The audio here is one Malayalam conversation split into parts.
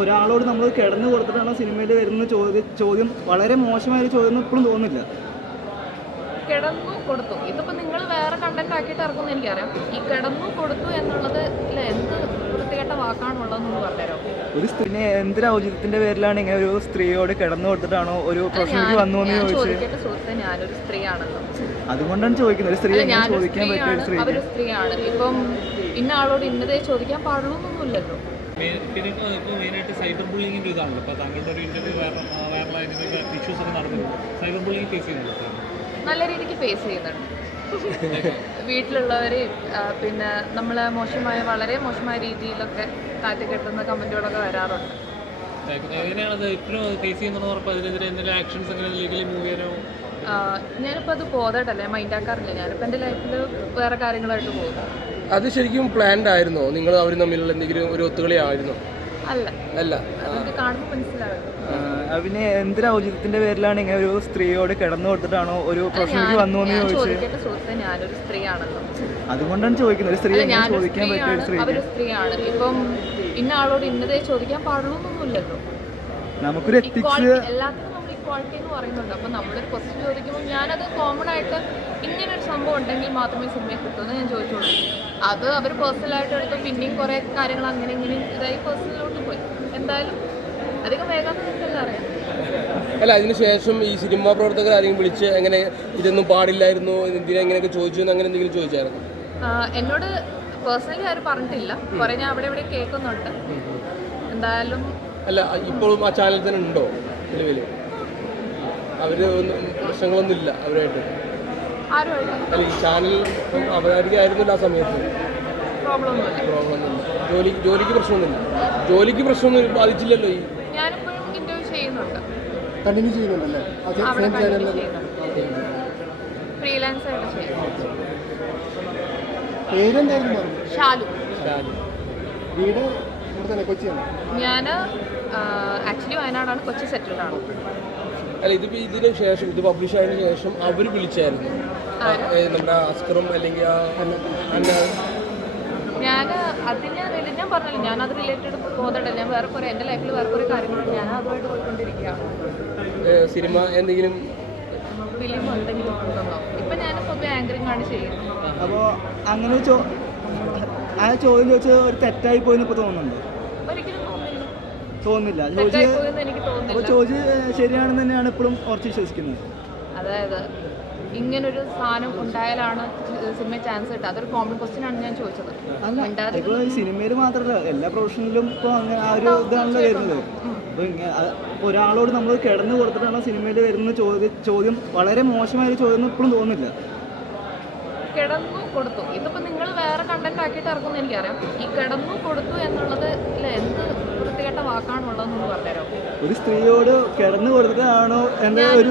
ഒരാളോട് നമ്മൾ കിടന്നു കൊടുത്തിട്ടാണ് സിനിമയിൽ വരുന്ന ചോദ്യം ചോദ്യം? വളരെ മോശമായ ഒരു ചോദ്യം ഇപ്പോഴും തോന്നുന്നില്ല. കിടന്നു കൊടുത്തു. ഇതിപ്പോ നിങ്ങൾ വേറെ കണ്ടന്റ് ആക്കിയിട്ട് ഇറക്കുമെന്ന് എനിക്കറിയാം. ഈ കിടന്നു കൊടുത്തു എന്നുള്ളത് ഇല്ല എന്ത് വൃത്തികെട്ട വാക്കാണുള്ളതെന്ന് പറഞ്ഞുതരാം ഒരു സ്ത്രീനെ എന്തൊരു ഔചിത്യത്തിന്റെ പേരിലാണ് ഇങ്ങനെ ഒരു സ്ത്രീയോട് കിടന്നു കൊടുത്തിട്ടാണോ ഒരു പ്രശ്നം വന്നു എന്ന് ചോദിച്ചത്? സ്ത്രീ സുഹൃത്തെ ഞാനൊരു സ്ത്രീയാണല്ലോ. അതുകൊണ്ടാണ് ചോദിക്കുന്നത്. ഒരു സ്ത്രീ ചോദിക്കാൻ പറ്റിയ ഒരു സ്ത്രീയാണ്. സ്ത്രീ ഇപ്പം ഇന്ന ആളോട് ഇന്നതേ ചോദിക്കാൻ പാടുള്ളൂ എന്നൊന്നുമില്ലല്ലോ. പിന്നെ ഇപ്പോൾ മെയിനായിട്ട് സൈബർ ബുള്ളിങ്ങിന്റെ ഇതാണല്ലോ. ഇപ്പോൾ താങ്കളുടെ ഒരു ഇന്റർവ്യൂ വൈറൽ വൈറലായതിന്റെ ഇഷ്യൂസ് ഒക്കെ നടക്കുന്നുണ്ട് സൈബർ ബുള്ളിങ് ഫേസ് ചെയ്യുന്നുണ്ട് നല്ല രീതിക്ക് ഫേസ് ചെയ്യുന്നുണ്ട്. വീട്ടിലുള്ളവരെയും പിന്നെ നമ്മളെ മോശമായ വളരെ മോശമായ രീതിയിലൊക്കെ കാറ്റ് കെട്ടുന്ന കമന്റുകളൊക്കെ വരാറുണ്ട്. എങ്ങനെയാണത്? ഇപ്പോഴും ഫേസ് ചെയ്യുന്നതെന്ന് ഉറപ്പ്? അതിനെതിരെ എന്തെങ്കിലും ആക്ഷൻസ് എങ്ങനെ ലീഗലി മൂവ് ചെയ്യാനോ? ആ, ഞാനിപ്പോൾ അത് ബോധമായിട്ടല്ലേ മൈൻഡാക്കാറില്ല ഞാനിപ്പോൾ എന്റെ ലൈഫിൽ വേറെ കാര്യങ്ങളായിട്ട് പോകും. അത് ശരിക്കും പ്ലാൻഡ് ആയിരുന്നോ? നിങ്ങൾ അവരും തമ്മിലുള്ള എന്തെങ്കിലും ഒരു ഒത്തുകളി ആയിരുന്നോ അല്ല. എന്തിനാ പിന്നെ എന്തൊരു ഔചിത്യത്തിന്റെ പേരിലാണ് ഇങ്ങനെ ഒരു സ്ത്രീയോട് കിടന്നു കൊടുത്തിട്ടാണോ ഒരു പ്രൊഫഷനിലേക്ക് വന്നു എന്ന് സുഹൃത്തെ ഞാനൊരു സ്ത്രീയാണല്ലോ. അതുകൊണ്ടാണ് ചോദിക്കുന്നത്. ഒരു സ്ത്രീ ചോദിക്കാൻ പറ്റിയ ഒരു സ്ത്രീ സ്ത്രീയാണ്. ഇപ്പം ഇന്ന ആളോട് ഇന്നതേ ചോദിക്കാൻ പാടുള്ളൂ എന്നൊന്നുമില്ലല്ലോ. നമുക്കൊരു എത്തിക്സ് എല്ലാത്തിനും നമ്മൾ ഇക്വാളിറ്റി എന്ന് പറയുന്നുണ്ട്. അപ്പോൾ നമ്മളൊരു ക്വസ്റ്റ്യൻ ചോദിക്കുമ്പോൾ ഞാനത് കോമൺ ആയിട്ട് ഇങ്ങനെ ഒരു സംഭവം ഉണ്ടെങ്കിൽ മാത്രമേ സിനിമയെ കിട്ടുമെന്ന് ഞാൻ ചോദിച്ചോളൂ. അത് അവർ പേഴ്സണലായിട്ട് എടുത്ത് പിന്നെയും കുറേ കാര്യങ്ങൾ അങ്ങനെ ഇങ്ങനെ ഇതായി പേഴ്സണലിലോട്ട് പോയി. എന്തായാലും അധികം വേഗം നിങ്ങൾക്കെല്ലാം അറിയാം. അല്ല അതിനുശേഷം ഈ സിനിമാ പ്രവർത്തകർ ആരെങ്കിലും വിളിച്ച് എങ്ങനെ ഇതൊന്നും പാടില്ലായിരുന്നു ഇതിനെ എങ്ങനെയൊക്കെ ചോദിച്ചു എന്ന് അങ്ങനെ എന്തെങ്കിലും ചോദിച്ചായിരുന്നു? എന്നോട് പേഴ്സണലി ആരും പറഞ്ഞിട്ടില്ല. കുറേ ഞാൻ അവിടെ ഇവിടെ കേൾക്കുന്നുണ്ട്. എന്തായാലും അല്ല ഇപ്പോഴും ആ ചാനൽ തന്നെ ഉണ്ടോ നിലവിൽ അവർ ഒന്നും പ്രശ്നങ്ങളൊന്നും ഇല്ല അവരായിട്ട് അല്ല ഈ ചാനൽ അവരായിരിക്കും ആയിരുന്നില്ല ആ സമയത്ത്. പ്രോബ്ലം ഒന്നുമില്ല. പ്രോബ്ലമൊന്നുമില്ല ജോലി ജോലിക്ക് പ്രശ്നമൊന്നുമില്ല. ജോലിക്ക് പ്രശ്നമൊന്നും ബാധിച്ചില്ലല്ലോ ഈ. ഞാനിപ്പോഴും ഇന്റർവ്യൂ ചെയ്യുന്നുണ്ട്. കണ്ടിന്യൂ ചെയ്യുന്നുണ്ടല്ലേ? ഫ്രീലാൻസ് ആയിട്ട് ചെയ്യുന്നു പേരെന്തായിരുന്നു പറഞ്ഞു? ഷാലു. വീട് ഞാൻ ആക്ച്വലി വയനാടാണ്. കൊച്ചി സെറ്റിൽഡ് ആണ്. അല്ല ഇത് ഇതിന് ശേഷം ഇത് പബ്ലിഷ് ആയതിനു ശേഷം അവർ വിളിച്ചായിരുന്നു. നമ്മുടെ അസ്കറും അല്ലെങ്കിൽ ഞാൻ അതിന് ഞാൻ പറഞ്ഞല്ലോ ഞാൻ അത് റിലേറ്റഡ് പോകുന്നുണ്ട് ഞാൻ വേറെ കുറേ എന്റെ ലൈഫിൽ വേറെ കുറേ കാര്യങ്ങളുണ്ട്. ഞാൻ അതുമായിട്ട് പോയിക്കൊണ്ടിരിക്കുകയാണ് സിനിമ എന്തെങ്കിലും? ഫിലിം എന്തെങ്കിലും ഇപ്പൊ ഇപ്പം ഞാൻ പൊതുവെ ആങ്കറിംഗ് ആണ് ചെയ്യുന്നത്. അപ്പോൾ അങ്ങനെ ആ ചോദ്യം ചോദിച്ചത് ഒരു തെറ്റായി പോയെന്ന് ഇപ്പോൾ തോന്നുന്നുണ്ട്? ഒരിക്കലും തോന്നില്ല തോന്നുന്നില്ല. തെറ്റായി ചോദിച്ചത് പോയെന്ന് എനിക്ക് അപ്പോൾ ചോദിച്ചത് ശരിയാണെന്ന് തന്നെയാണ് ഇപ്പോഴും ഉറച്ച് വിശ്വസിക്കുന്നത്. അതായത് ഇങ്ങനൊരു സാധനം ഉണ്ടായാലാണ് സിനിമ ചാൻസ് കിട്ടുക. അതൊരു കോമൺ ക്വസ്റ്റ്യൻ ആണ് ഞാൻ ചോദിച്ചത്. ഇപ്പോൾ സിനിമയിൽ മാത്രമല്ല എല്ലാ പ്രൊഫഷനിലും ഇപ്പോൾ അങ്ങനെ ആ ഒരു ഇതാണല്ലോ വരുന്നത്. അപ്പോൾ ഒരാളോട് നമ്മൾ കിടന്നു കൊടുത്തിട്ടാണോ സിനിമയിൽ വരുന്ന ചോദ്യം ചോദ്യം? വളരെ മോശമായ ഒരു ചോദ്യം ഇപ്പോഴും തോന്നുന്നില്ല. കിടന്നു കൊടുത്തു. ഇതിപ്പോ നിങ്ങൾ വേറെ കണ്ടന്റ് ആക്കിയിട്ട് ഇറക്കുമെന്ന് എനിക്കറിയാം. ഈ കിടന്നു കൊടുത്തു എന്നുള്ളത് എന്ത് വൃത്തികെട്ട വാക്കാണുള്ളതെന്ന് പറഞ്ഞുതരാം ഒരു സ്ത്രീയോട് കിടന്നു കൊടുത്തിട്ടാണോ എന്റെ ഒരു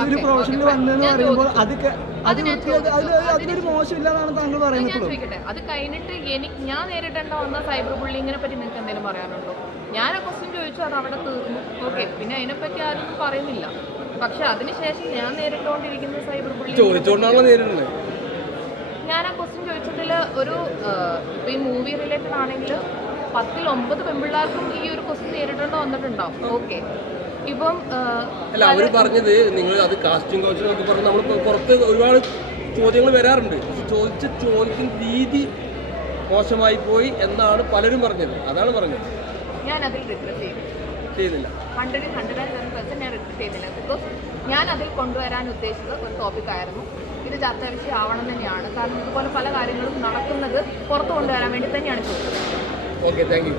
ഒരു പ്രൊഫഷനിൽ വന്നതെന്ന് പറയുമ്പോൾ. അത് ക- അത് അത് ഞാൻ വൃത്തിയാക്ക- അതിൽ ചോദിച്ചു. അതിലൊരു മോശമില്ലാന്നാണ് താങ്കൾ പറയുന്നത് ഞാൻ ചോദിക്കട്ടെ. അത് കഴിഞ്ഞിട്ട് എനിക്ക് ഞാൻ നേരിട്ടണ്ട വന്ന സൈബർ ബുള്ളിങ്ങിനെ പറ്റി നിങ്ങൾക്ക് എന്തെങ്കിലും പറയാനുണ്ടോ? ഞാൻ ആ ക്വസ്റ്റ്യൻ ചോദിച്ചു അത് അവിടെ തീർന്നു. ഓക്കെ പിന്നെ അതിനെപ്പറ്റി ആരും പറയുന്നില്ല. പക്ഷെ അതിനുശേഷം ഞാൻ നേരിട്ടുകൊണ്ടിരിക്കുന്ന സൈബർ ബുള്ളിങ് ചോദിച്ചോണ്ടാണോ നേരിടുന്നത്? ഞാൻ ആ ക്വസ്റ്റ്യൻ ചോദിച്ചതിൽ ഒരു ഇപ്പോൾ ഈ മൂവി റിലേറ്റഡ് ആണെങ്കിൽ പത്തിൽ ഒമ്പത് പെൺപിള്ളേർക്കും ഈ ഒരു ക്വസ്റ്റ്യൻ നേരിടേണ്ട വന്നിട്ടുണ്ടാവും ഓക്കെ ഇപ്പം അല്ല അവർ പറഞ്ഞത് നിങ്ങൾ അത് കാസ്റ്റിംഗ് കൗച്ച് എന്നൊക്കെ പറഞ്ഞ് നമ്മൾ പുറത്ത് ഒരുപാട് ചോദ്യങ്ങൾ വരാറുണ്ട്. പക്ഷെ ചോദിച്ച ചോദിക്കുന്ന രീതി മോശമായി പോയി എന്നാണ് പലരും പറഞ്ഞത്. അതാണ് പറഞ്ഞത്. ഞാൻ അതിൽ റിഗ്രറ്റ് ചെയ്യുന്നില്ല. ഹൺഡ്രഡിൽ ഹൺഡ്രഡ് ആൻഡ് ടെൻ പെർസെന്റ് ഞാൻ റിഗ്രറ്റ് ചെയ്യുന്നില്ല. ബിക്കോസ് ഞാൻ അതിൽ കൊണ്ടുവരാൻ ഉദ്ദേശിച്ചത് ഒരു ടോപ്പിക് ആയിരുന്നു. ചർച്ചാ വിഷയം ആവണം തന്നെയാണ് കാരണം ഇതുപോലെ പല കാര്യങ്ങളും നടക്കുന്നത് പുറത്തു കൊണ്ടുവരാൻ വേണ്ടി തന്നെയാണ് ചോദിച്ചത് ഓക്കെ താങ്ക് യു.